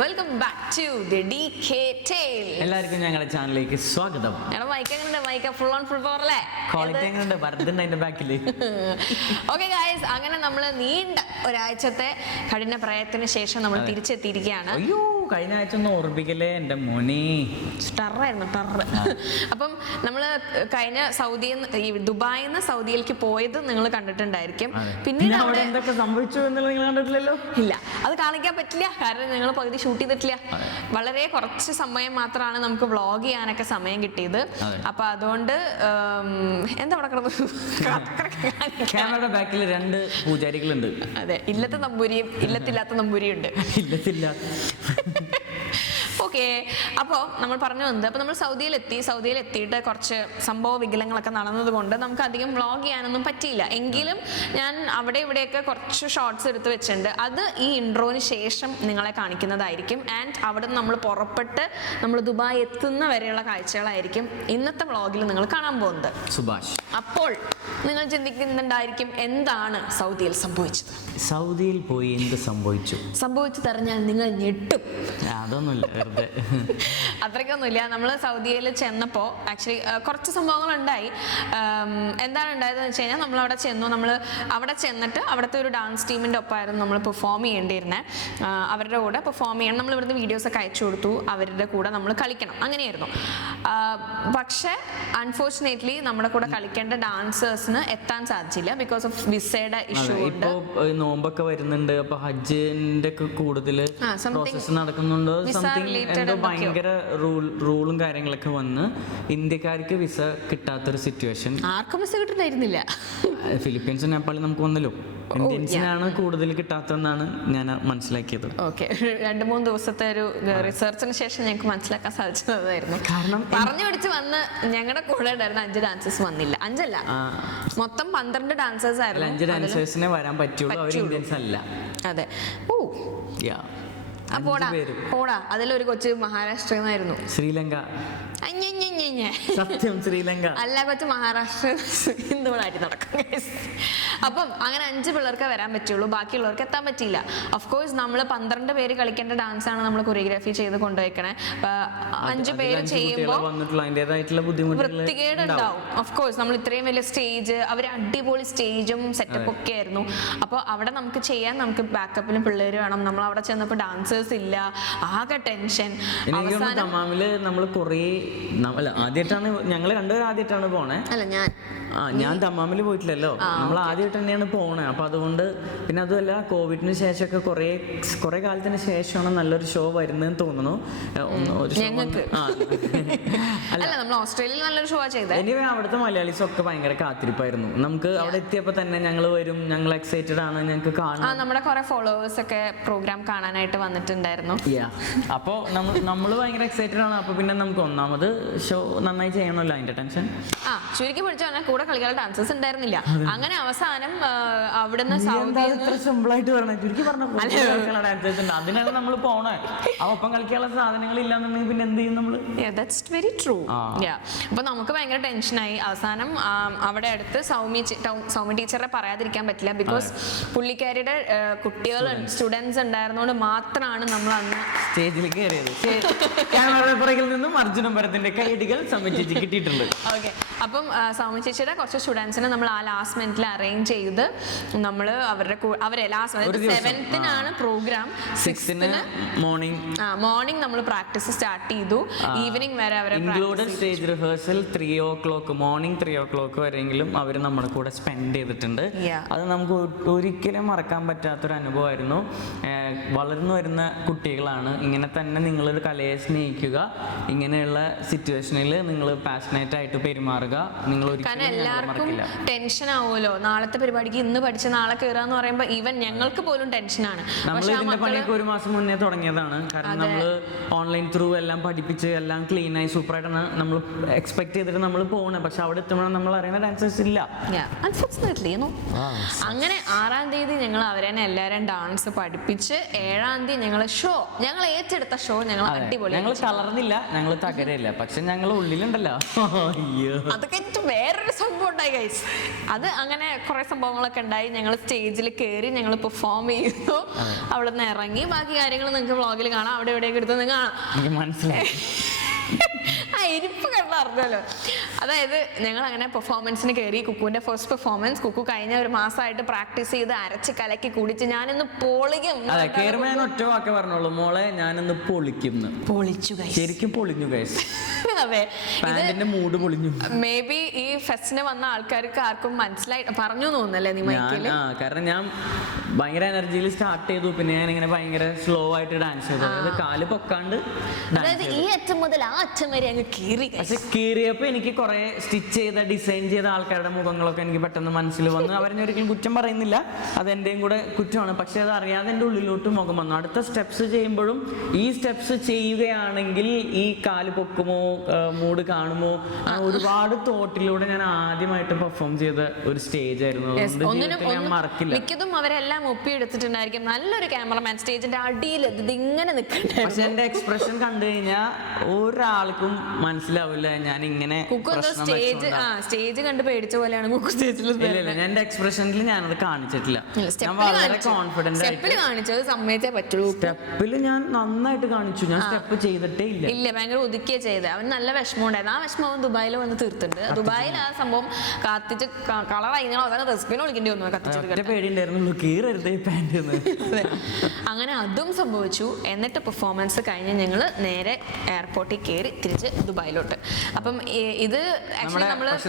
Welcome back to the DK Tale. എല്ലാവർക്കും ഞങ്ങളുടെ ചാനലിലേക്ക് സ്വാഗതം. മൈക്ക് എങ്ങനെയുണ്ട്? Mic full on full power അല്ലേ? ക്വാളിറ്റി എങ്ങനെയുണ്ട്? വർദ്ധന അതിന്റെ ബാക്കില്. ഓക്കെ ഗായ്സ്, അങ്ങനെ നമ്മൾ നീണ്ട ഒരാഴ്ചത്തെ കഠിന പ്രയത്നത്തിന് ശേഷം നമ്മൾ തിരിച്ചെത്തിയിരിക്കുകയാണ്. അയ്യോ, കഴിഞ്ഞ ആഴ്ച ഒന്ന് ഓർമ്മിക്കല്ലേ എന്റെ മോനെ. ടറായിരുന്നു ടറ്. അപ്പം നമ്മൾ കഴിഞ്ഞ ദുബായിൽ നിന്ന് സൗദിയിലേക്ക് പോയത് നിങ്ങൾ കണ്ടിട്ടുണ്ടായിരിക്കും. പിന്നീട് അവിടെ എന്തൊക്കെ സംഭവിച്ചു എന്നുള്ളത് നിങ്ങൾ കണ്ടിട്ടില്ലല്ലോ. ഇല്ല, അത് കാണിക്കാൻ പറ്റില്ല, കാരണം ഞങ്ങൾ പകുതി ഷൂട്ട് ചെയ്തിട്ടില്ല. വളരെ കുറച്ച് സമയം മാത്രമാണ് നമുക്ക് വ്ളോഗ് ചെയ്യാനൊക്കെ സമയം കിട്ടിയത്. അപ്പൊ അതുകൊണ്ട് എന്താ ക്യാമറയുടെ ബാക്കിൽ 2 പൂജാരികളുണ്ട്. അതെ, ഇല്ലത്തെ നമ്പൂരിയും ഇല്ലത്തില്ലാത്ത നമ്പൂരിയും ഉണ്ട്. ഇല്ലത്തില്ല. ഓക്കെ, അപ്പോൾ നമ്മൾ പറഞ്ഞു വന്നത്, അപ്പോൾ നമ്മൾ സൗദിയിൽ എത്തിയിട്ട് കുറച്ച് സംഭവ വികലങ്ങളൊക്കെ നടന്നതുകൊണ്ട് നമുക്ക് അധികം വ്ളോഗ് ചെയ്യാനൊന്നും പറ്റിയില്ല. എങ്കിലും ഞാൻ അവിടെ ഇവിടെയൊക്കെ കുറച്ച് ഷോർട്സ് എടുത്ത് വെച്ചിട്ടുണ്ട്. അത് ഈ ഇൻട്രോന് ശേഷം നിങ്ങളെ കാണിക്കുന്നതായിരിക്കും. ആൻഡ് അവിടെ നിന്ന് നമ്മൾ പുറപ്പെട്ട് നമ്മൾ ദുബായ് എത്തുന്ന വരെയുള്ള കാഴ്ചകളായിരിക്കും ഇന്നത്തെ വ്ളോഗിൽ നിങ്ങൾ കാണാൻ പോകുന്നത്. സുഭാഷ്, അപ്പോൾ നിങ്ങൾ ചിന്തിക്കുന്നുണ്ടായിരിക്കും, എന്താണ് സൗദിയിൽ സംഭവിച്ചത്? സൗദിയിൽ പോയി എന്ത് സംഭവിച്ചു തറിഞ്ഞാൽ നിങ്ങൾ ഞെട്ടും. അതൊന്നുമില്ല, അത്രയ്ക്കൊന്നുമില്ല. നമ്മൾ സൗദിയിൽ ചെന്നപ്പോൾ ആക്ച്വലി കുറച്ച് സംഭവങ്ങൾ ഉണ്ടായി. എന്താണ് ഉണ്ടായതെന്ന് വെച്ച് കഴിഞ്ഞാൽ, നമ്മൾ അവിടെ ചെന്നിട്ട് അവിടുത്തെ ഒരു ഡാൻസ് ടീമിൻ്റെ ഒപ്പമായിരുന്നു നമ്മൾ പെർഫോം ചെയ്യേണ്ടിയിരുന്നത്. അവരുടെ കൂടെ പെർഫോം ചെയ്യണം. നമ്മൾ ഇവിടുന്ന് വീഡിയോസൊക്കെ അയച്ചു കൊടുത്തു, അവരുടെ കൂടെ നമ്മൾ കളിക്കണം, അങ്ങനെയായിരുന്നു. പക്ഷേ അൺഫോർച്ചുനേറ്റ്ലി നമ്മുടെ കൂടെ കളിക്കേണ്ട ഡാൻസേഴ്സിന് എത്താൻ സാധിച്ചില്ല ബിക്കോസ് ഓഫ് വിസയുടെ ഇഷ്യൂ ഉണ്ട്. നോമ്പൊക്കെ വരുന്നുണ്ട്, അപ്പൊ ഹജ്ജിന്റെ ഒക്കെ കൂടുതൽ പ്രോസസ് നടക്കുന്നുണ്ട്. ഭയങ്കര റൂളും കാര്യങ്ങളൊക്കെ വന്ന് ഇന്ത്യക്കാർക്ക് വിസ കിട്ടാത്തൊരു സിറ്റുവേഷൻ. ആർക്കും വിസ കിട്ടുന്നായിരുന്നില്ല. ഫിലിപ്പീൻസും നേപ്പാളും നമുക്ക് വന്നല്ലോ. ഇന്ത്യൻസിനാണ് കൂടുതൽ കിട്ടാത്തതെന്നാണ് ഞാൻ മനസ്സിലാക്കിയത്. ഓക്കെ, 2-3 ദിവസത്തെ ഒരു റിസർച്ചിന് ശേഷം ഞങ്ങൾക്ക് മനസ്സിലാക്കാൻ സാധിച്ചതായിരുന്നു. കാരണം പറഞ്ഞു പിടിച്ച് വന്ന് ഞങ്ങളുടെ കൂടെ ഉണ്ടായിരുന്ന 5 ഡാൻസേഴ്സ് വന്നില്ല. 5 അല്ല, മൊത്തം 12 ഡാൻസേഴ്സ് ആയിരുന്നു. 5 ഡാൻസേഴ്സിനെ വരാൻ പറ്റുള്ളൂ, അവർ ഇന്ത്യൻസ് അല്ല. അതെ. പോടാ, അതിലൊരു കൊച്ച് മഹാരാഷ്ട്രയിൽ നിന്നായിരുന്നു. ശ്രീലങ്ക. സത്യം, ശ്രീലങ്ക അല്ല, കൊച്ച് മഹാരാഷ്ട്ര ഹിന്ദുക്കളായിട്ട് നടക്കും. അപ്പം അങ്ങനെ 5 പിള്ളേർക്ക് വരാൻ പറ്റുള്ളൂ, ബാക്കിയുള്ളവർക്ക് എത്താൻ പറ്റിയില്ല. ഓഫ്കോഴ്സ് നമ്മൾ 12 പേര് കളിക്കേണ്ട ഡാൻസ് ആണ് നമ്മൾ കൊറിയോഗ്രാഫി ചെയ്ത് കൊണ്ടുപോയിക്കണേ. 5 പേര് ചെയ്യുമ്പോൾ വൃത്തികേടുണ്ടാവും. ഓഫ്കോഴ്സ് നമ്മൾ ഇത്രയും വലിയ സ്റ്റേജ്, അവർ അടിപൊളി സ്റ്റേജും സെറ്റപ്പ് ഒക്കെ ആയിരുന്നു. അപ്പോൾ അവിടെ നമുക്ക് ചെയ്യാൻ നമുക്ക് ബാക്കപ്പിന് പിള്ളേർ വേണം. നമ്മൾ അവിടെ ചെന്നപ്പോൾ ഡാൻസേഴ്സ് ഇല്ല, ആകെ ടെൻഷൻ. നമ്മൾ കുറേ ആദ്യമായിട്ടാണ് ഞങ്ങൾ 2 പേരും ആദ്യമായിട്ടാണ് പോണേ. അല്ല, ഞാൻ ദമ്മാമില് പോയിട്ടില്ലല്ലോ, നമ്മൾ ആദ്യമായിട്ട് തന്നെയാണ് പോണേ. അപ്പൊ അതുകൊണ്ട് പിന്നെ അതുമല്ല, കോവിഡിന് ശേഷമൊക്കെ കുറെ കാലത്തിന് ശേഷമാണ് നല്ലൊരു ഷോ വരുന്നതെന്ന് തോന്നുന്നു. എനിവേ അവിടുത്തെ മലയാളീസ് ഒക്കെ ഭയങ്കര കാത്തിരിപ്പായിരുന്നു. നമുക്ക് അവിടെ എത്തിയപ്പോ തന്നെ ഞങ്ങൾ വരും, ഞങ്ങൾ എക്സൈറ്റഡ് ആണ്, ഞങ്ങൾക്ക് കാണാം. നമ്മുടെ കുറെ ഫോളോവേഴ്സ് ഒക്കെ പ്രോഗ്രാം കാണാനായിട്ട് വന്നിട്ടുണ്ടായിരുന്നു. അപ്പൊ നമ്മൾ ഭയങ്കര എക്സൈറ്റഡ് ആണ്. അപ്പൊ പിന്നെ നമുക്ക് ഒന്നാമത് ഷോ നന്നായി ചെയ്യണമല്ലോ, അതിന്റെ ടെൻഷൻ. ചുരുക്കി പിടിച്ചു പറഞ്ഞാൽ കൂടെ കളിക്കാൻ ഡാൻസേഴ്സ് ഉണ്ടായിരുന്നില്ല. അങ്ങനെ അവസാനം അവിടുന്ന് അതിനാണ് നമ്മൾ പോണേ. ഒപ്പം കളിക്കാനുള്ള സാധനങ്ങൾ ഇല്ലാന്നുണ്ടെങ്കിൽ പിന്നെ എന്ത് ചെയ്യും നമ്മള്? Very true. അപ്പൊ നമുക്ക് ഭയങ്കര ടെൻഷനായി. അവസാനം അവിടെ അടുത്ത് സൗമ്യ ടീച്ചറെ പറയാതിരിക്കാൻ പറ്റില്ല, ബിക്കോസ് പുള്ളിക്കാരിയുടെ കുട്ടികൾ സ്റ്റുഡൻസ് ഉണ്ടായിരുന്നോണ്ട് മാത്രമാണ് നമ്മൾ അന്ന് സ്റ്റേജിൽ കയറിയത്. ക്യാമറയിൽ നിന്നും അർജുനൻ ഭരത്തിന്റെ കൈയടികൾ സൗമ്യ കിട്ടിയിട്ടുണ്ട്. ഓക്കെ, അപ്പം സൗമ്യ ചേച്ചിയുടെ കുറച്ച് സ്റ്റുഡൻസിനെ നമ്മൾ ആ ലാസ്റ്റ് മിനിറ്റിൽ അറേഞ്ച് ചെയ്ത് നമ്മൾ അവരെ last 7th program, 6th morning നമ്മൾ പ്രാക്ടീസ് സ്റ്റാർട്ട് ചെയ്തു. ഈവനിങ് വരെ അവരെ included stage rehearsal 3 o'clock morning 3 o'clock വരെയെങ്കിലും അവർ നമ്മുടെ കൂടെ സ്പെൻഡ് ചെയ്തിട്ടുണ്ട്. അത് നമുക്ക് ഒരിക്കലും മറക്കാൻ പറ്റാത്തൊരു അനുഭവമായിരുന്നു. വളർന്നു വരുന്ന കുട്ടികളാണ്. ഇങ്ങനെ തന്നെ നിങ്ങളൊരു കലയെ സ്നേഹിക്കുക, ഇങ്ങനെയുള്ള സിറ്റുവേഷനിൽ നിങ്ങൾ പാഷനേറ്റ് ആയിട്ട് പെരുമാറുക. നിങ്ങൾ എല്ലാവർക്കും ടെൻഷൻ ആവുമല്ലോ, നാളത്തെ പരിപാടിക്ക് ഇന്ന് പഠിച്ച് നാളെ കയറാന്ന് പറയുമ്പോൾ ഈവൻ ഞങ്ങൾക്ക് പോലും ടെൻഷനാണ്. പണിയൊക്കെ 1 മാസം മുന്നേ തുടങ്ങിയതാണ്. കാരണം നമ്മൾ ഓൺലൈൻ ത്രൂ എല്ലാം പഠിപ്പിച്ച് എല്ലാം ക്ലീൻ ആയി സൂപ്പറായിട്ടാണ് നമ്മൾ എക്സ്പെക്ട് ചെയ്തിട്ട് നമ്മൾ പോകണേ. പക്ഷെ അവിടെ എത്തുമ്പോൾ നമ്മൾ അറിയുന്ന ഡാൻസേഴ്സ് ഇല്ല. അങ്ങനെ 6-ാം തീയതി ഞങ്ങൾ അവരെ എല്ലാവരും ഡാൻസ് പഠിപ്പിച്ച് 7-ാം തീയതി ഞങ്ങൾ ഏറ്റെടുത്ത ഷോ ഞങ്ങൾ അടിപൊളി. ഞങ്ങൾ തളർന്നില്ല, ഞങ്ങൾ തകരയില്ല, പക്ഷെ ഞങ്ങൾ ഉള്ളിലുണ്ടല്ലോ. അതൊക്കെ വേറൊരു സംഭവം ഉണ്ടായി ഗൈസ്. അത് അങ്ങനെ കുറെ സംഭവങ്ങളൊക്കെ ഉണ്ടായി. ഞങ്ങൾ സ്റ്റേജിൽ കയറി, ഞങ്ങൾ പെർഫോം ചെയ്തു, അവിടെ നിന്ന് ഇറങ്ങി. ബാക്കി കാര്യങ്ങൾ നിങ്ങൾക്ക് വ്ളോഗിൽ കാണാം. അവിടെ എവിടെയൊക്കെ എടുത്ത് നിങ്ങൾ കാണാം. മനസ്സിലായി. ആ ഇരിപ്പ് കണ്ട അറിഞ്ഞല്ലോ. അതായത് ഞങ്ങൾ അങ്ങനെ പെർഫോമൻസിന് കയറി. കുക്കുവിന്റെ ഫസ്റ്റ് പെർഫോമൻസ്. കുക്കു കഴിഞ്ഞ ഒരു മാസമായിട്ട് പ്രാക്ടീസ് ചെയ്ത് അരച്ച് കലക്കി കുടിച്ച് ഞാനിന്ന് പൊളിക്കും. അതെ, കേറുമ്പോ ഞാൻ ഒറ്റ വാക്ക് പറഞ്ഞോളൂ, മോളെ ഞാനിന്ന് പൊളിക്കും. പൊളിച്ചു ഗൈസ്, ശരിക്കും പൊളിഞ്ഞു ഗൈസ്. അതെ, പാന്റിന്റെ മൂഡ് പൊളിഞ്ഞു. മേ ബി ഈ ഫെസ്റ്റിന് വന്ന ആൾക്കാർക്ക് ആർക്കും മനസ്സിലായി പറഞ്ഞു തോന്നുന്നല്ലേ നീ മൈക്കില്? കാരണം ഞാൻ ഭയങ്കര എനർജിയിൽ സ്റ്റാർട്ട് ചെയ്തു. പിന്നെ ഞാൻ ഇങ്ങനെ ഭയങ്കര സ്ലോ ആയിട്ട് ഡാൻസ് ചെയ്തു. അതായത് കാല് പൊക്കാണ്ട്. അതായത് ഈ അറ്റം മുതൽ ആ അറ്റം വരെ അങ്ങ് കീറി. പക്ഷെ കീറിയപ്പോ എനിക്ക് കുറെ സ്റ്റിച്ച് ചെയ്ത ഡിസൈൻ ചെയ്ത ആൾക്കാരുടെ മുഖങ്ങളൊക്കെ എനിക്ക് പെട്ടെന്ന് മനസ്സിൽ വന്നു. അവരെ ഒരിക്കലും കുറ്റം പറയുന്നില്ല, അത് എന്റെയും കൂടെ കുറ്റമാണ്. പക്ഷെ അത് അറിയാതെ എൻ്റെ ഉള്ളിലോട്ട് മുഖം വന്നു. അടുത്ത സ്റ്റെപ്സ് ചെയ്യുമ്പോഴും ഈ സ്റ്റെപ്സ് ചെയ്യുകയാണെങ്കിൽ ഈ കാല് പൊക്കുമോ, മൂഡ് കാണുമോ, ഒരുപാട് തോട്ടിലൂടെ ഞാൻ ആദ്യമായിട്ട് പെർഫോം ചെയ്ത ഒരു സ്റ്റേജ് ആയിരുന്നു. ഞാൻ മറക്കില്ല. മിക്കതും അവരെല്ലാം ഒപ്പിയെടുത്തിട്ടുണ്ടായിരിക്കും. നല്ലൊരു ക്യാമറമാൻ സ്റ്റേജിന്റെ അടിയിൽ ഇങ്ങനെ നിൽക്കണ്ടേ. പക്ഷെ എന്റെ എക്സ്പ്രഷൻ കണ്ടു കഴിഞ്ഞാൽ ഒരാൾക്കും മനസ്സിലാവില്ല ഞാൻ ഇങ്ങനെ സ്റ്റേജ് കണ്ട് പേടിച്ച പോലെയാണ് കുക്കു സ്റ്റേജിൽ. ഇല്ല, എന്റെ എക്സ്പ്രഷനിൽ ഞാനത് കാണിച്ചിട്ടില്ല. ഞാൻ വളരെ കോൺഫിഡന്റ് ആയിട്ട് കാണിച്ചത് സമ്മതിച്ചേ പറ്റുള്ളൂ. സ്റ്റെപ്പിൽ ഞാൻ നന്നായിട്ട് കാണിച്ചു. ഞാൻ സ്റ്റെപ്പ് ചെയ്തിട്ടേ ഇല്ല, ഭയങ്കര ഒതുക്കിയ ചെയ്ത്. അവൻ നല്ല വിഷമം ഉണ്ടായിരുന്നു. ആ വിഷമം അവൻ ദുബായിൽ വന്ന് തീർത്തിട്ടുണ്ട്. ദുബായിൽ ആ സംഭവം കത്തിച്ച് കളറായി. അവസാനം റെസ്പിനെ വിളിക്കേണ്ടി വന്നു. കത്തിച്ചെടുക്കാൻ പേടിയുണ്ടായിരുന്നു, കീറരുതേ പാന്റ്. അങ്ങനെ അതും സംഭവിച്ചു. എന്നിട്ട് പെർഫോമൻസ് കഴിഞ്ഞ് ഞങ്ങൾ നേരെ എയർപോർട്ടിൽ കയറി തിരിച്ച് ദുബായിലോട്ട്. അപ്പം ഇത്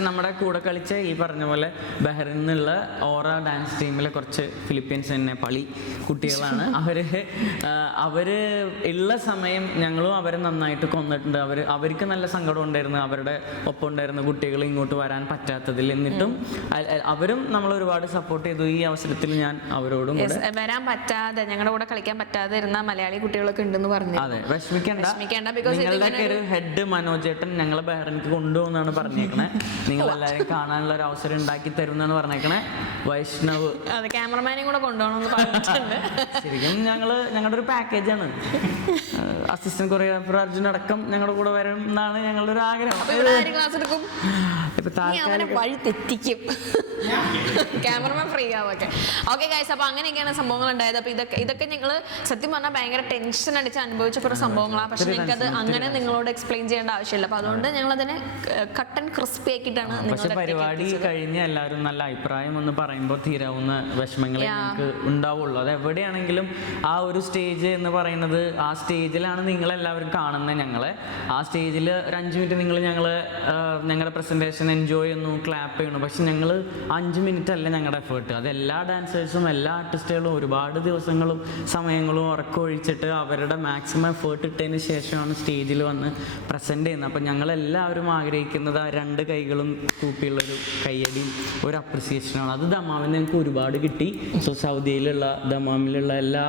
നമ്മുടെ കൂടെ കളിച്ച ഈ പറഞ്ഞ പോലെ ബഹ്റിനിൽ നിന്നുള്ള ഓറ ഡാൻസ് ടീമിലെ കുറച്ച് ഫിലിപ്പീൻസ് തന്നെ പളി കുട്ടികളാണ്. അവര് ഉള്ള സമയം ഞങ്ങളും അവരെ നന്നായിട്ട് കൊന്നിട്ടുണ്ട്. അവർക്ക് നല്ല സങ്കടം ഉണ്ടായിരുന്നു, അവരുടെ ഒപ്പം ഉണ്ടായിരുന്ന കുട്ടികൾ ഇങ്ങോട്ട് വരാൻ പറ്റാത്തതിൽ. എന്നിട്ടും അവരും നമ്മൾ ഒരുപാട് സപ്പോർട്ട് ചെയ്തു. ഈ അവസരത്തിൽ ഞാൻ അവരോടും വരാൻ പറ്റാതെ, ഞങ്ങളുടെ കൂടെ കളിക്കാൻ പറ്റാതെ ഇരുന്ന മലയാളി കുട്ടികളൊക്കെ ഉണ്ടെന്ന് പറഞ്ഞു. അതെ, വിഷമിക്കണ്ട. നിങ്ങളുടെ ഒരു ഹെഡ് മനോജേട്ടൻ ഞങ്ങളെ ബഹ്റിനിക്ക് കൊണ്ടുപോകുന്നാണ് പറഞ്ഞേക്കണേ. നിങ്ങൾ എല്ലാവരും കാണാനുള്ള ഒരു അവസരം ഉണ്ടാക്കി തരും എന്നാണ് പറഞ്ഞേക്കണേ. വൈഷ്ണവ് ക്യാമറമാനെയും കൂടെ കൊണ്ടുപോകണമെന്ന് പറഞ്ഞിട്ടുണ്ട്. ശരിക്കും ഞങ്ങളുടെ ഒരു പാക്കേജാണ്. അസിസ്റ്റന്റ് കൊറിയോഗ്രാഫർ അർജുൻ അടക്കം ഞങ്ങളുടെ കൂടെ വരും എന്നാണ് ഞങ്ങളുടെ ഒരു ആഗ്രഹം. വഴി തെറ്റിക്കും, ക്യാമറമാൻ ഫ്രീ ആവൊക്കെ. ഓക്കെ ഗൈസ്, അപ്പൊ അങ്ങനെയൊക്കെയാണ് സംഭവങ്ങൾ ഉണ്ടായത്. അപ്പൊ ഇതൊക്കെ ഞങ്ങൾ സത്യം പറഞ്ഞാൽ ഭയങ്കര ടെൻഷൻ അടിച്ച് അനുഭവിച്ച കുറെ സംഭവങ്ങളാണ്. പക്ഷെ നിങ്ങൾക്ക് അത് അങ്ങനെ നിങ്ങളോട് എക്സ്പ്ലെയിൻ ചെയ്യേണ്ട ആവശ്യമില്ല. അപ്പൊ അതുകൊണ്ട് ഞങ്ങൾ അതിനെ കട്ട് ആൻഡ് ക്രിസ്പി ആക്കിയിട്ടാണ്. പക്ഷെ പരിപാടി കഴിഞ്ഞ് എല്ലാവരും നല്ല അഭിപ്രായം എന്ന് പറയുമ്പോൾ തീരാവുന്ന വിഷമങ്ങളെ ഞങ്ങൾക്ക് ഉണ്ടാവുള്ളൂ. അത് എവിടെയാണെങ്കിലും ആ ഒരു സ്റ്റേജ് എന്ന് പറയുന്നത്, ആ സ്റ്റേജിലാണ് നിങ്ങളെല്ലാവരും കാണുന്നത് ഞങ്ങളെ. ആ സ്റ്റേജിൽ ഒരു 5 മിനിറ്റ് നിങ്ങൾ ഞങ്ങളുടെ പ്രസന്റേഷൻ എൻജോയ് ചെയ്യുന്നു, ക്ലാപ്പ് ചെയ്യുന്നു. പക്ഷെ ഞങ്ങൾ 5 മിനിറ്റ് അല്ല ഞങ്ങളുടെ എഫേർട്ട്. അത് എല്ലാ ഡാൻസേഴ്സും എല്ലാ ആർട്ടിസ്റ്റുകളും ഒരുപാട് ദിവസങ്ങളും സമയങ്ങളും ഉറക്കമൊഴിച്ചിട്ട് അവരുടെ മാക്സിമം എഫേർട്ട് ഇട്ടതിന് ശേഷമാണ് സ്റ്റേജിൽ വന്ന് പ്രസന്റ് ചെയ്യുന്നത്. അപ്പം ഞങ്ങളെല്ലാവരും ആഗ്രഹിക്കുന്നത് ആ 2 കൈകളും കൂപ്പിയുള്ളൊരു കയ്യടിയും ഒരു അപ്രിസിയേഷനാണ്. അത് ദമാമിന് ഞങ്ങൾക്ക് ഒരുപാട് കിട്ടി. സോ സൗദിയിലുള്ള ദമാമിലുള്ള എല്ലാ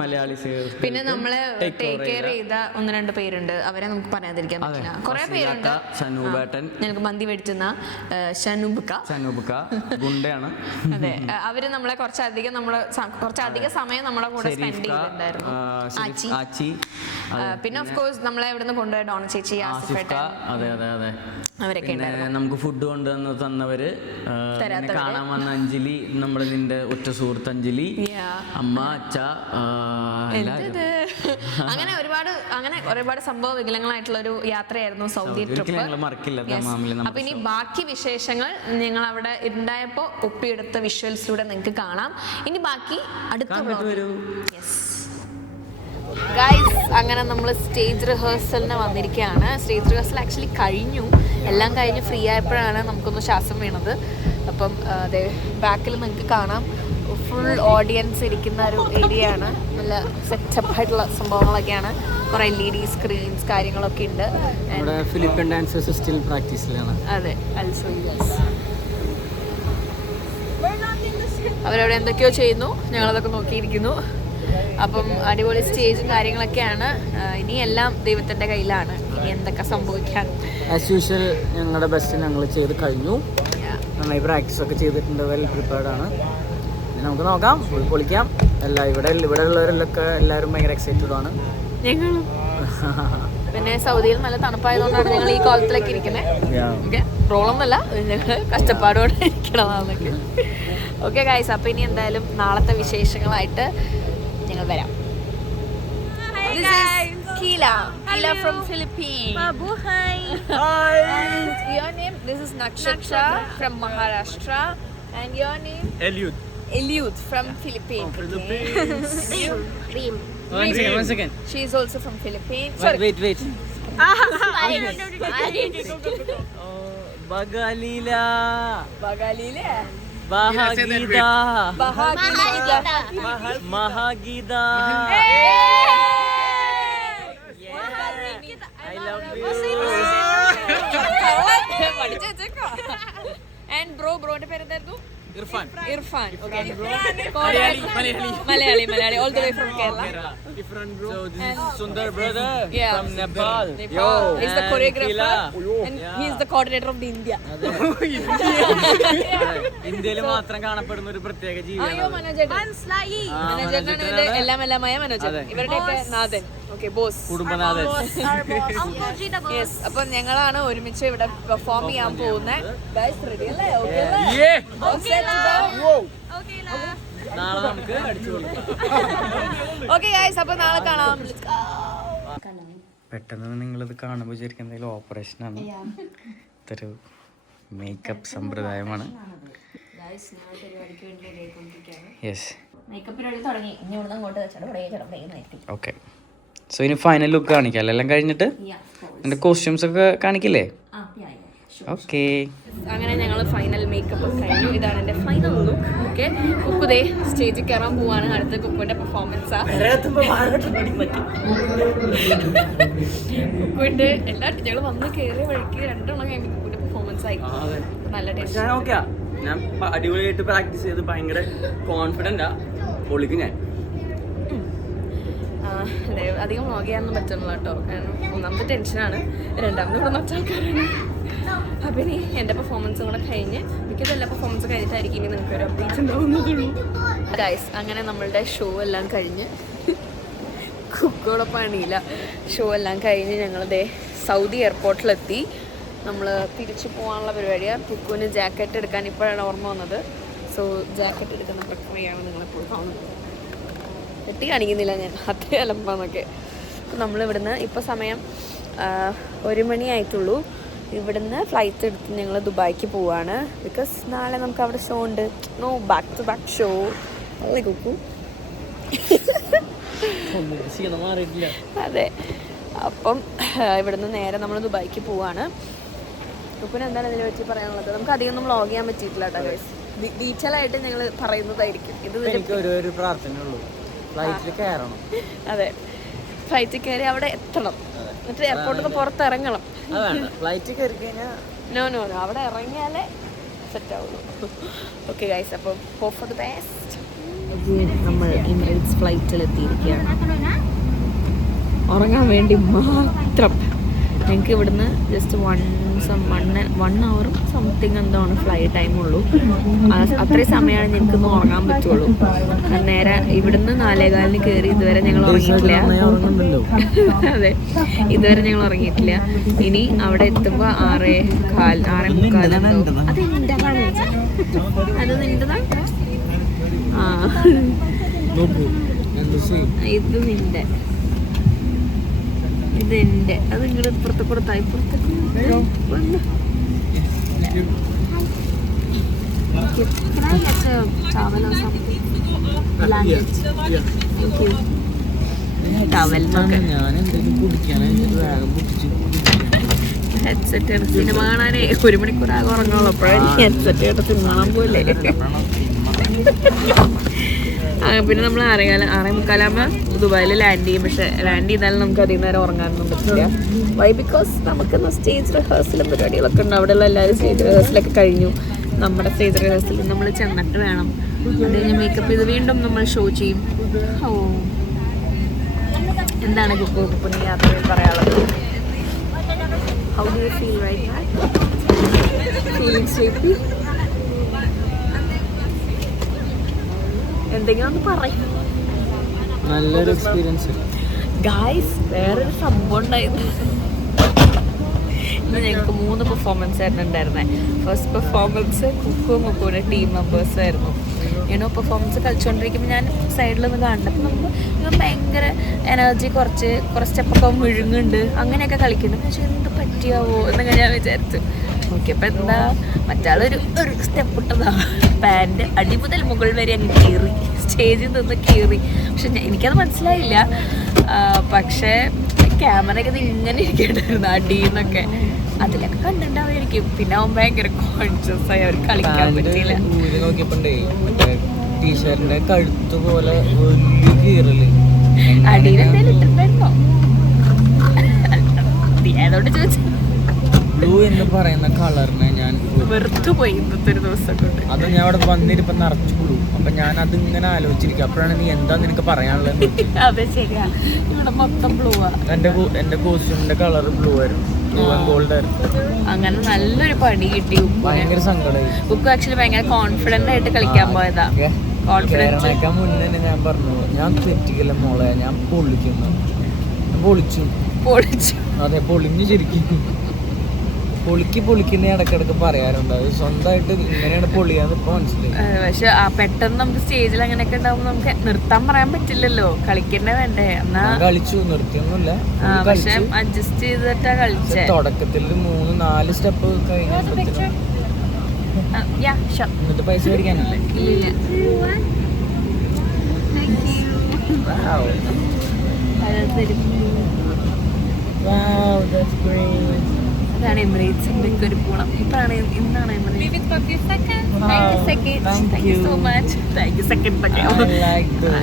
മലയാളീസ്, പിന്നെ നമ്മളെ ടേക്ക് കെയർ ചെയ്ത 1-2 പേരുണ്ട്. അവരെ നമുക്ക് പറയാതിരിക്കാൻ പറ്റില്ല. കുറെ പേരുണ്ട്. ഷനൂബേട്ടൻ, ഞങ്ങൾക്ക് മന്തി മേടിച്ചുന്ന ഷനൂബുക്ക ഗുണ്ടയാണ്. അതെ, അവര് നമ്മളെ കുറച്ചധികം സമയം നമ്മുടെ കൂടെ സ്പെൻഡ് ചെയ്തിട്ടുണ്ടായിരുന്നു. ആച്ചി, പിന്നെ ഓഫ് കോഴ്സ് നമ്മളെ ഇവിടുന്ന് കൊണ്ടുപോയ ഡോണ ചേച്ചി, അവരൊക്കെ നമുക്ക് ഫുഡ് കൊണ്ടുവന്ന് തന്നവര്, കാണാൻ വന്ന അഞ്ജലി, നമ്മുടെ നിന്റെ ഒറ്റ സുഹൃത്ത് അഞ്ജലി, അമ്മ, അച്ഛ, അങ്ങനെ ഒരുപാട് സംഭവ വികലങ്ങളായിട്ടുള്ള ഒരു യാത്രയായിരുന്നു സൗദി ട്രിപ്പ്. അപ്പൊ ഇനി ബാക്കി വിശേഷങ്ങൾ ഞങ്ങൾ അവിടെ ഉണ്ടായപ്പോ ഒപ്പിയെടുത്ത വിഷ്വൽസിലൂടെ നിങ്ങൾക്ക് കാണാം. ഇനി ബാക്കി അടുത്ത ഗൈസ്, അങ്ങനെ നമ്മൾ സ്റ്റേജ് റിഹേഴ്സലിന് വന്നിരിക്കുകയാണ്. സ്റ്റേജ് റിഹേഴ്സൽ ആക്ച്വലി കഴിഞ്ഞു. എല്ലാം കഴിഞ്ഞ് ഫ്രീ ആയപ്പോഴാണ് നമുക്കൊന്ന് ശ്വാസം വീണത്. അപ്പം അതെ, ബാക്കിൽ നിങ്ങൾക്ക് കാണാം ഫുൾ ഓഡിയൻസ് ഇരിക്കുന്ന ഒരു ഏരിയ ആണ്. നല്ല സെറ്റപ്പ് ആയിട്ടുള്ള സംഭവങ്ങളൊക്കെയാണ്. കുറേ LED സ്ക്രീൻസ് കാര്യങ്ങളൊക്കെ ഉണ്ട്. ഫിലിപ്പീൻ ഡാൻസേഴ്സ് സ്റ്റിൽ പ്രാക്ടീസിലാണ്. അതെ, അവരവിടെ എന്തൊക്കെയോ ചെയ്യുന്നു, ഞങ്ങളതൊക്കെ നോക്കിയിരിക്കുന്നു. അപ്പം അടിപൊളി സ്റ്റേജും കാര്യങ്ങളൊക്കെയാണ്. ഇനി എല്ലാം ദൈവത്തിൻ്റെ കയ്യിലാണ്. ഇനി എന്തൊക്കെ സംഭവിക്കാൻ. ആസ് യൂഷ്വൽ ഞങ്ങളുടെ ബെസ്റ്റ് ഞങ്ങൾ ചെയ്ത് കഴിഞ്ഞു. നന്നായി പ്രാക്ടീസ് ഒക്കെ ചെയ്തിട്ടുണ്ട്. വെൽ പ്രിപ്പയർഡ് ആണ്. നമുക്ക് നോക്കാം, പൊളിക്കാം. ഇവിടെ ഉള്ളവരിലൊക്കെ എല്ലാവരും ഭയങ്കര എക്സൈറ്റഡ് ആണ്. പിന്നെ സൗദിയിൽ നല്ല തണുപ്പായതുകൊണ്ടാണ് ഞങ്ങൾ ഈ കോലത്തിലേക്ക് ഇരിക്കുന്നത്. ഓക്കെ, റോളൊന്നുമല്ല, ഞങ്ങൾ കഷ്ടപ്പാടോടെ ഇരിക്കണതാന്നൊക്കെ. ഓക്കെ ഗൈസ്, അപ്പോൾ ഇനി എന്തായാലും നാളത്തെ വിശേഷങ്ങളായിട്ട് ഞങ്ങൾ വരാം. Kila from Philippines. Hi. And your name? This is Nakshatra from Maharashtra. And your name? Eliud from Philippines. Reem. One second. She is also from Philippines. Sorry. Wait. Bagalila. Bagalile. Bahagida. Mahagida. I love you. And bro-ന്റെ പേരെന്തായിരുന്നു? Irfan. Okay. Malayali. Malayali. All the way from Kerala. Different bro. So this is Sundar brother from Nepal. He's the choreographer and he is the coordinator of the India. ഇന്ത്യയിൽ മാത്രം കാണപ്പെടുന്ന ഒരു പ്രത്യേക ജീവിയാണ്. മനോജേട്ടനാണ് എല്ലാമായ മനോജേട്ടൻ. ഇവരുടെയൊക്കെ നാഥൻ. Okay, boss. കുടുംബനാഥൻ. Yes, അപ്പൊ ഞങ്ങളാണ് ഒരുമിച്ച് ഇവിടെ പെർഫോം ചെയ്യാൻ പോകുന്നത്. ഗൈസ് റെഡി അല്ലേ? നാളെ നമുക്ക് അടിച്ചു കൊടുക്കാം. ഓക്കെ ഗൈസ്, അപ്പൊ നാളെ കാണാം. പെട്ടെന്ന് നിങ്ങളിത് കാണുമ്പോൾ വിചാരിക്കും എന്തെങ്കിലും ഓപ്പറേഷനാണ്. ഇതൊരു മേക്കപ്പ് സമ്പ്രദായമാണ്. Yes, okay. സോ ഇനി ഫൈനൽ ലുക്ക് കാണിക്കാം, എല്ലാം കഴിഞ്ഞിട്ട് എൻ്റെ കോസ്റ്റ്യൂംസ് ഒക്കെ കാണിക്കില്ലേ? ഓക്കെ. അങ്ങനെ ഞങ്ങൾ ഫൈനൽ മേക്കപ്പ് കഴിഞ്ഞു. ഇതാണ് എൻ്റെ ഫൈനൽ ലുക്ക്. ഓക്കെ, കുക്കുദേ സ്റ്റേജിൽ കയറാൻ പോവാണ്. അടുത്ത കുക്കുവിൻ്റെ പെർഫോമൻസാ. കുക്കുവിൻ്റെ എല്ലാ ഞങ്ങൾ വന്ന് കയറിയ വഴിക്ക് 2 കഴിയുമ്പോൾ കുക്കുവിൻ്റെ പെർഫോമൻസ് ആയി. നല്ല ടേസ്റ്റ്. ഞാൻ അടിപൊളിയായിട്ട് പ്രാക്ടീസ് ചെയ്ത് ഭയങ്കര കോൺഫിഡൻ്റാ. പൊളിക്കും ഞാൻ. അധികം വ്ളോഗ് ചെയ്യാനൊന്നും പറ്റുന്നില്ല കേട്ടോ, കാരണം ഒന്നാമത്തെ ടെൻഷനാണ്, രണ്ടാമത് ഇവിടെ മറ്റാൾക്കാരാണ്. അപ്പം ഇനി എൻ്റെ പെർഫോമൻസും കൂടെ കഴിഞ്ഞ് മിക്കതും എല്ലാ പെർഫോമൻസ് കഴിഞ്ഞിട്ടായിരിക്കും ഇനി നിങ്ങൾക്കൊരു അപ്ഡേറ്റ് ഉണ്ടാവുന്നതുള്ളൂ. ഗൈസ്, അങ്ങനെ നമ്മളുടെ ഷോ എല്ലാം കഴിഞ്ഞ് കുക്കോളെ പണിയില്ല. ഷോ എല്ലാം കഴിഞ്ഞ് ഞങ്ങളിതേ സൗദി എയർപോർട്ടിലെത്തി. നമ്മൾ തിരിച്ചു പോകാനുള്ള പരിപാടിയാണ്. കുക്കുവിന് ജാക്കറ്റ് എടുക്കാൻ ഇപ്പോഴാണ് ഓർമ്മ വന്നത്. സോ ജാക്കറ്റ് എടുക്കുന്ന പ്രക്രിയയാണ് നിങ്ങളെപ്പോൾ കാണുന്നത്. തെറ്റി കാണിക്കുന്നില്ല ഞാൻ, അത്ര അലമ്പാന്നൊക്കെ. അപ്പം നമ്മളിവിടുന്ന് ഇപ്പോൾ സമയം 1 മണിയായിട്ടുള്ളൂ. ഇവിടുന്ന് ഫ്ലൈറ്റ് എടുത്ത് ഞങ്ങൾ ദുബായിക്ക് പോവാണ്. ബിക്കോസ് നാളെ നമുക്ക് അവിടെ ഷോ ഉണ്ട്. No, back to back show. അല്ലേ കുക്കു? അതെ. അപ്പം ഇവിടുന്ന് നേരെ നമ്മൾ ദുബായിക്ക് പോവാണ്. കുക്കുന് എന്താണ് ഇതിനെ പറ്റി പറയാനുള്ളത്? നമുക്ക് അധികം ഒന്നും വ്ളോഗ് ചെയ്യാൻ പറ്റിയിട്ടില്ല കേട്ടോ ഗൈസ്. ഡീറ്റെയിൽ ആയിട്ട് ഞങ്ങൾ പറയുന്നതായിരിക്കും. ഇത് ഒരു പ്രാർത്ഥനയുള്ളൂ, ഫ്ലൈറ്റിൽ കയറണം. അതെ, ഫ്ലൈറ്റിൽ കയറി അവിടെ എത്തണം, എന്നിട്ട് എയർപോർട്ടിൽ നിന്ന് പുറത്തിറങ്ങണം. ഫ്ലൈറ്റിൽ കയറി കഴിഞ്ഞാൽ നോ അവിടെ ഇറങ്ങിയാലേ സെറ്റ് ആവുള്ളൂ. ഓക്കെ ഗൈസ്, അപ്പം ഹോപ്പ് ഫോർ ദ ബെസ്റ്റ്. നമ്മൾ എമിറേറ്റ്സ് ഫ്ലൈറ്റിൽ എത്തിയിരിക്കുകയാണ്. ഉറങ്ങാൻ വേണ്ടി മാത്രം. ഞങ്ങൾക്ക് ഇവിടുന്ന് ജസ്റ്റ് 1 ഹവറും സംതിങ് എന്താണ് ഫ്ലൈറ്റ് ടൈമുള്ളൂ. അത്രയും സമയമാണ് ഞങ്ങൾക്കൊന്ന് ഉറങ്ങാൻ പറ്റുള്ളൂ. നേരെ ഇവിടുന്ന് 4:15 കയറി ഇതുവരെ ഞങ്ങൾ ഉറങ്ങിയിട്ടില്ല. അതെ, ഇതുവരെ ഞങ്ങൾ ഉറങ്ങിയിട്ടില്ല. ഇനി അവിടെ എത്തുമ്പോൾ 6:45 അത് നിൻ്റെതാണ്. അത് നിൻ്റെതാണ്. ആ, ഇത് നിൻ്റെ, ഇതെൻ്റെ. അത് ഇങ്ങോട്ട് ഇപ്പുറത്തേക്ക് കൊടുത്താൽ ഇപ്പുറത്തേക്ക് ഹെഡ്സെറ്റ് ആണ്. സിനിമ കാണാനേ 1 മണിക്കൂറാകെ ഉറങ്ങുള്ളൂ. അപ്പോഴാണ് ഹെഡ്സെറ്റ് ആയിട്ട് സിനിമ കാണാൻ പോലെ. പിന്നെ നമ്മൾ 6:45 ദുബായിൽ ലാൻഡ് ചെയ്യും. പക്ഷെ ലാൻഡ് ചെയ്താലും നമുക്ക് അധികം നേരം ഉറങ്ങാനൊന്നും പറ്റില്ല. വൈ? ബിക്കോസ് നമുക്കിന്ന് സ്റ്റേജ് റിഹേഴ്സലും പരിപാടികളൊക്കെ ഉണ്ട്. അവിടെയുള്ള എല്ലാവരും സ്റ്റേജ് റിഹേഴ്സലൊക്കെ കഴിഞ്ഞു. നമ്മുടെ സ്റ്റേജ് റിഹേഴ്സലിൽ നമ്മൾ ചെന്നിട്ട് വേണം. അത് കഴിഞ്ഞ് മേക്കപ്പ് ചെയ്ത് വീണ്ടും നമ്മൾ ഷോ ചെയ്യും. ഓ, എന്താണ് കുപ്പുനി യാത്രയിൽ പറയാനുള്ളത്? How do you feel right now? Feeling sleepy? എന്തെങ്കിലും ഒന്ന് പറയും. നല്ലൊരു എക്സ്പീരിയൻസ്. ഗായ്സ് വേറൊരു സംഭവം ഉണ്ടായിരുന്നു. ഇന്ന് ഞങ്ങൾക്ക് 3 പെർഫോമൻസ് ആയിരുന്നു ഉണ്ടായിരുന്നത്. ഫസ്റ്റ് പെർഫോമൻസ് കുക്കും മുക്കൂടെ ടീം മെമ്പേഴ്സ് ആയിരുന്നു. പെർഫോമൻസ് കളിച്ചുകൊണ്ടിരിക്കുമ്പോൾ ഞാൻ സൈഡിൽ നിന്ന് കണ്ടപ്പോൾ നമുക്ക് ഇവൻ ഭയങ്കര എനർജി കുറച്ച് സ്റ്റെപ്പൊക്കെ മുഴുങ്ങുന്നുണ്ട്, അങ്ങനെയൊക്കെ കളിക്കുന്നുണ്ട്. പക്ഷേ എന്ത് പറ്റിയാവോ എന്നൊക്കെ ഞാൻ വിചാരിച്ചു. നോക്കിയപ്പോൾ എന്താ മറ്റാളൊരു സ്റ്റെപ്പ് ഇട്ടതാണ്. പാൻറ് അടി മുതൽ മുകൾ വരെ അങ്ങ് കീറി, സ്റ്റേജിൽ നിന്ന് കീറി. പക്ഷെ എനിക്കത് മനസ്സിലായില്ല. പക്ഷേ ക്യാമറയൊക്കെ ഇങ്ങനെ ഇരിക്കണ്ടായിരുന്നു അടിയെന്നൊക്കെ, അതിലൊക്കെ കണ്ടിട്ടുണ്ടാവായിരിക്കും. പിന്നെ അവൻ ഭയങ്കര കോൺഷ്യസ് ആയി, അവർ കളിക്കാൻ പറ്റിയില്ല. ടീഷർട്ടിന്റെ കഴുത്ത് പോലെ വലിയ കീറല് അടിയിൽ എന്തെങ്കിലും ഇട്ടിട്ടുണ്ടായിരുന്നോ? അതോട് ചോദിച്ചു. ബ്ലൂ എന്ന് പറയുന്ന കളറിനെ ഞാൻ വെറുത്തു പോയി ഇന്നത്തെ ഒരു ദിവസം കൊണ്ട്. അത് ഞാൻ അവിടെ വന്നിരിപ്പം നിറച്ചു ബ്ലൂ. അപ്പൊ ഞാൻ അത് ഇങ്ങനെ ആലോചിച്ചിരിക്കും. അപ്പോഴാണ് നീ എന്താ നിനക്ക് പറയാനുള്ളത്. അതെ ശരിയാ, ഇവിടെ മൊത്തം ബ്ലൂ ആ. എന്റെ കോസ്റ്റ്യൂമിന്റെ കളർ ബ്ലൂ ആയിരുന്നു, ബ്ലൂ ആൻഡ് ഗോൾഡ് ആയിരുന്നു. അങ്ങനെ നല്ലൊരു പണി കിട്ടി. ഭയങ്കര സങ്കടമായി. ബുക്ക് ആക്ച്വലി ഭയങ്കര കോൺഫിഡന്റ് ആയിട്ട് കളിക്കാൻ പോയതാ. കേരളക്കാൻ മുന്നേ ഞാൻ പറഞ്ഞു, ഞാൻ തെറ്റിക്കല്ല മോളെ, ഞാൻ പൊളിക്കുന്നു. പൊളിച്ചു. അതെ, പൊളിഞ്ഞു ശരിക്കും. പൊളിക്കുന്ന ഇടക്കിടക്ക് പറയാറുണ്ട്. അത് സ്വന്തമായിട്ട് ഇങ്ങനെയാണ് പൊളിയാന്ന് ഇപ്പൊ മനസ്സിലായി. പക്ഷെ പെട്ടെന്ന് നമുക്ക് സ്റ്റേജിൽ അങ്ങനെയൊക്കെ ഉണ്ടാവുമ്പോ നമുക്ക് നിർത്താൻ പറയാൻ പറ്റില്ലല്ലോ, കളിക്കണ്ടേ വേണ്ടേ? എന്നാ കളിച്ചു, നിർത്തിയൊന്നുമില്ല. പക്ഷെ അഡ്ജസ്റ്റ് ചെയ്തിട്ടാ കളിച്ചേ. തുടക്കത്തിൽ 3-4 സ്റ്റെപ്പ് കഴിഞ്ഞ എന്നിട്ട് പൈസ മേടിക്കാനല്ലേ? അതാണ് എമിറേറ്റ്സിന്റെ ഒരു ഗുണം. ഇന്നാണ്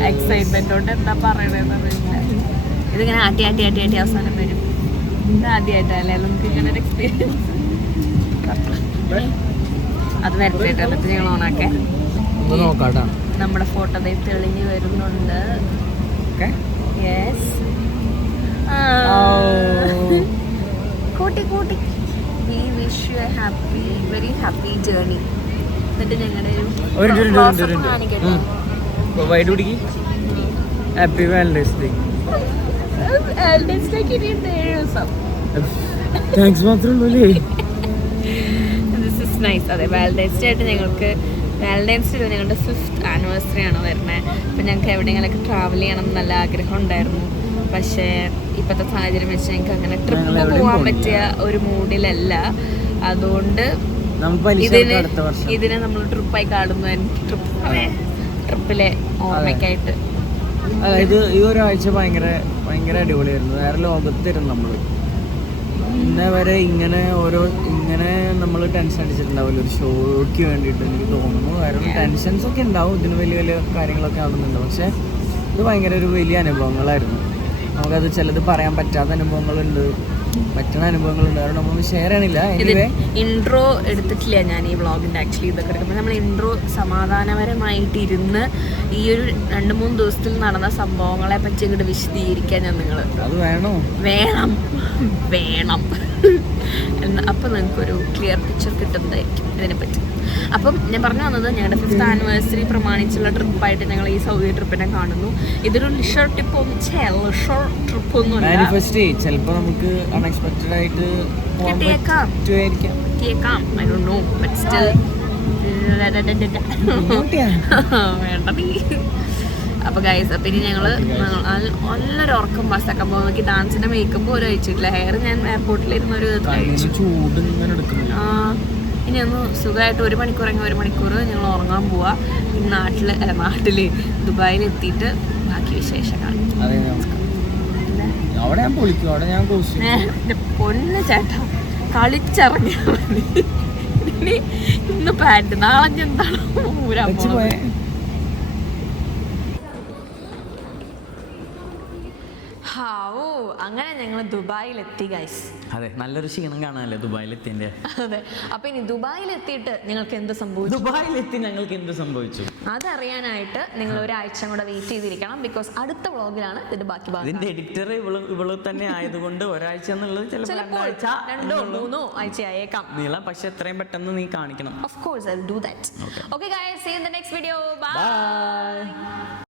എക്സൈറ്റ്മെന്റ് കൊണ്ട് എന്താ പറയണെന്ന്. ഇതിങ്ങനെ ആട്ടി അവസാനം വരും. ഇത് ആദ്യമായിട്ടല്ലേ നമുക്ക് ഇങ്ങനെ ഒരു എക്സ്പീരിയൻസ്. അത് വരട്ടെ, എന്നിട്ട് ഞങ്ങൾ ഓണാക്കെ. നമ്മുടെ ഫോട്ടോ തെളിഞ്ഞ് വരുന്നുണ്ട്. യെസ്, കൂട്ടി we wish you A very happy journey. എന്നിട്ട് ഞങ്ങളുടെ ഹാപ്പി വാലന്റൈൻസ് ഡേ. താങ്ക്സ് മാത്രമല്ലേ. This is nice. അതെ, വാലന്റൈൻസ് ഡേ ആയിട്ട് ഞങ്ങൾക്ക് വാലന്റൈൻസ് ഡേ ഞങ്ങളുടെ 5th ആനിവേഴ്സറി ആണ് വരുന്നത്. അപ്പം ഞങ്ങൾക്ക് എവിടെയെങ്കിലൊക്കെ ട്രാവൽ ചെയ്യണം എന്ന് നല്ല ആഗ്രഹം ഉണ്ടായിരുന്നു. പക്ഷേ ഇപ്പോഴത്തെ സാഹചര്യം വെച്ച് ഞങ്ങൾക്ക് അങ്ങനെ ട്രിപ്പ് പോകാൻ പറ്റിയ ഒരു മൂഡിലല്ല. അതുകൊണ്ട് ഇതിനെ നമ്മൾ ട്രിപ്പായി കാണുന്നു. ട്രിപ്പിലെ ഓർമ്മയ്ക്കായിട്ട്. അതായത് ഈ ഒരാഴ്ച ഭയങ്കര അടിപൊളിയായിരുന്നു. വേറെ ലോകത്തായിരുന്നു നമ്മൾ. ഇന്നേ വരെ ഇങ്ങനെ നമ്മൾ ടെൻഷൻ അടിച്ചിട്ടുണ്ടാവില്ല ഒരു ഷോയ്ക്ക് വേണ്ടിയിട്ട് എനിക്ക് തോന്നുന്നു. കാരണം ടെൻഷൻസ് ഒക്കെ ഉണ്ടാവും, ഇതിന് വലിയ വലിയ കാര്യങ്ങളൊക്കെ ആവുന്നുണ്ട്. പക്ഷേ ഇത് ഭയങ്കര ഒരു വലിയ അനുഭവങ്ങളായിരുന്നു. നമുക്കത് ചിലത് പറയാൻ പറ്റാത്ത അനുഭവങ്ങളുണ്ട്, പറ്റുന്ന അനുഭവങ്ങളുണ്ട്. കാരണം നമ്മൾ ഷെയർ ചെയ്യണില്ല. ഇൻട്രോ എടുത്തിട്ടില്ല ഞാൻ ഈ വ്ളോഗിൻ്റെ. ആക്ച്വലി ഇതൊക്കെ എടുക്കുമ്പോൾ നമ്മൾ ഇൻട്രോ സമാധാനപരമായിട്ട് ഇരുന്ന് ഈ ഒരു 2-3 ദിവസത്തിൽ നടന്ന സംഭവങ്ങളെ പറ്റി ഇങ്ങോട്ട് വിശദീകരിക്കാൻ ഞാൻ അത് വേണം അപ്പം നിങ്ങൾക്കൊരു ക്ലിയർ പിക്ചർ കിട്ടുന്നതായിരിക്കും ഇതിനെപ്പറ്റി. അപ്പം ഞാൻ പറഞ്ഞു വന്നത് ഞങ്ങളുടെ 5th ആനിവേഴ്സറി പ്രമാണിച്ചുള്ള ട്രിപ്പായിട്ട് ഞങ്ങൾ ഈ സൗദി ട്രിപ്പിനെ കാണുന്നു. ഇതൊരു ലിഷർ ട്രിപ്പൊന്നും ചിലപ്പോൾ നമുക്ക് അൺഎക്സ്പെക്റ്റഡ് ആയിട്ട് കിട്ടിയേക്കാം. I don't know, but still വേണ്ട. അപ്പോൾ ഗൈസ്, അപ്പം ഇനി ഞങ്ങൾ നല്ലൊരു ഉറക്കം ബസ്സാക്കാൻ പോകും. നോക്കി ഡാൻസിൻ്റെ മേക്കപ്പ് പോലും അയച്ചിട്ടില്ല. ഹെയർ ഞാൻ എയർപോർട്ടിലിരുന്ന ഒരു ഇനി ഒന്ന് സുഖമായിട്ട് 1 മണിക്കൂർ 1 മണിക്കൂർ ഞങ്ങൾ ഉറങ്ങാൻ പോവാ. നാട്ടിൽ ദുബായിൽ എത്തിയിട്ട് ബാക്കി വിശേഷം കാണും. പൊന്ന് ചേട്ടാ, കളിച്ചിറങ്ങിയാ മതി. ഇന്ന് പാൻറ്, നാളെ എന്താണ് ഊരാൻ പോകുന്നത്. അങ്ങനെ ഞങ്ങൾ ദുബായിലെത്തി ഗൈസ്. അതെ, നല്ലൊരു ക്ഷീണം കാണാനല്ലേ ദുബായിലെത്തിൻ്റെ. അതെ, അപ്പൊ ഇനി ദുബായിലെത്തിയിട്ട് നിങ്ങൾക്ക് എന്ത് സംഭവിച്ചു? ദുബായിലെത്തി ഞങ്ങൾക്ക് എന്ത് സംഭവിച്ചു അതറിയാനായിട്ട് നിങ്ങൾ ഒരാഴ്ച കൂടെ വെയിറ്റ് ചെയ്തിരിക്കണം. ബിക്കോസ് അടുത്ത വ്ളോഗിലാണ് ഇതിന്റെ ബാക്കി ഭാഗം. ഇതിന്റെ എഡിറ്റർ ഇവള് തന്നെ ആയതുകൊണ്ട് ഒരാഴ്ച എന്നുള്ളത് ചിലപ്പോൾ 2-3 ആഴ്ച ആയേക്കാം നീളം. പക്ഷെ എത്രയും പെട്ടെന്ന് നീ കാണിക്കണം. Of course, I'll do that. Okay guys, see you in the next video. Bye.